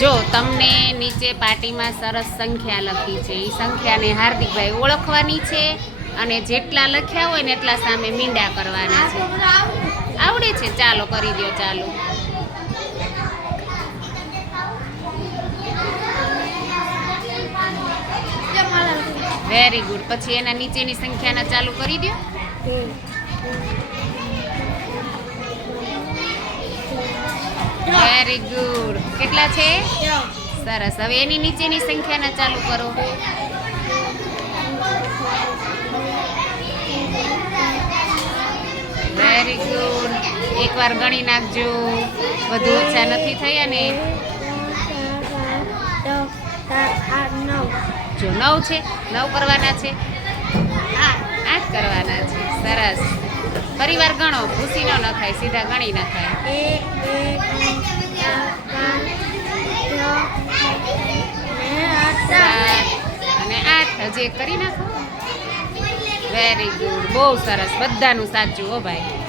જો, તમને નીચે પાર્ટીમાં સરસ સંખ્યા લખી છે. એ સંખ્યાને હાર્દિકભાઈ ઓળખવાની છે અને જેટલા લખ્યા હોય ને એટલા સામે મીંડા કરવાના છે. આવડે છે? ચાલો, કરી દો ચાલો. વેરી ગુડ પછી એના નીચેની સંખ્યાના ચાલુ કરી દો વેરી ગુડ કેટલા છે? સરસ. હવે એની નીચેની સંખ્યાને ચાલુ કરો. વેરી ગુડ એકવાર ગણી નાખજો. વધુ ઓછા નથી થયા ને? જો નવ છે, નવ કરવાના છે. આઠ કરવાના છે. સરસ. પરિવાર ગણો ભૂસી ન નખાય સીધા ગણી નખાય સાત અને આઠ હજી કરી નાખો. વેરી ગુડ બહુ સરસ. બધાનું સાચું હો ભાઈ.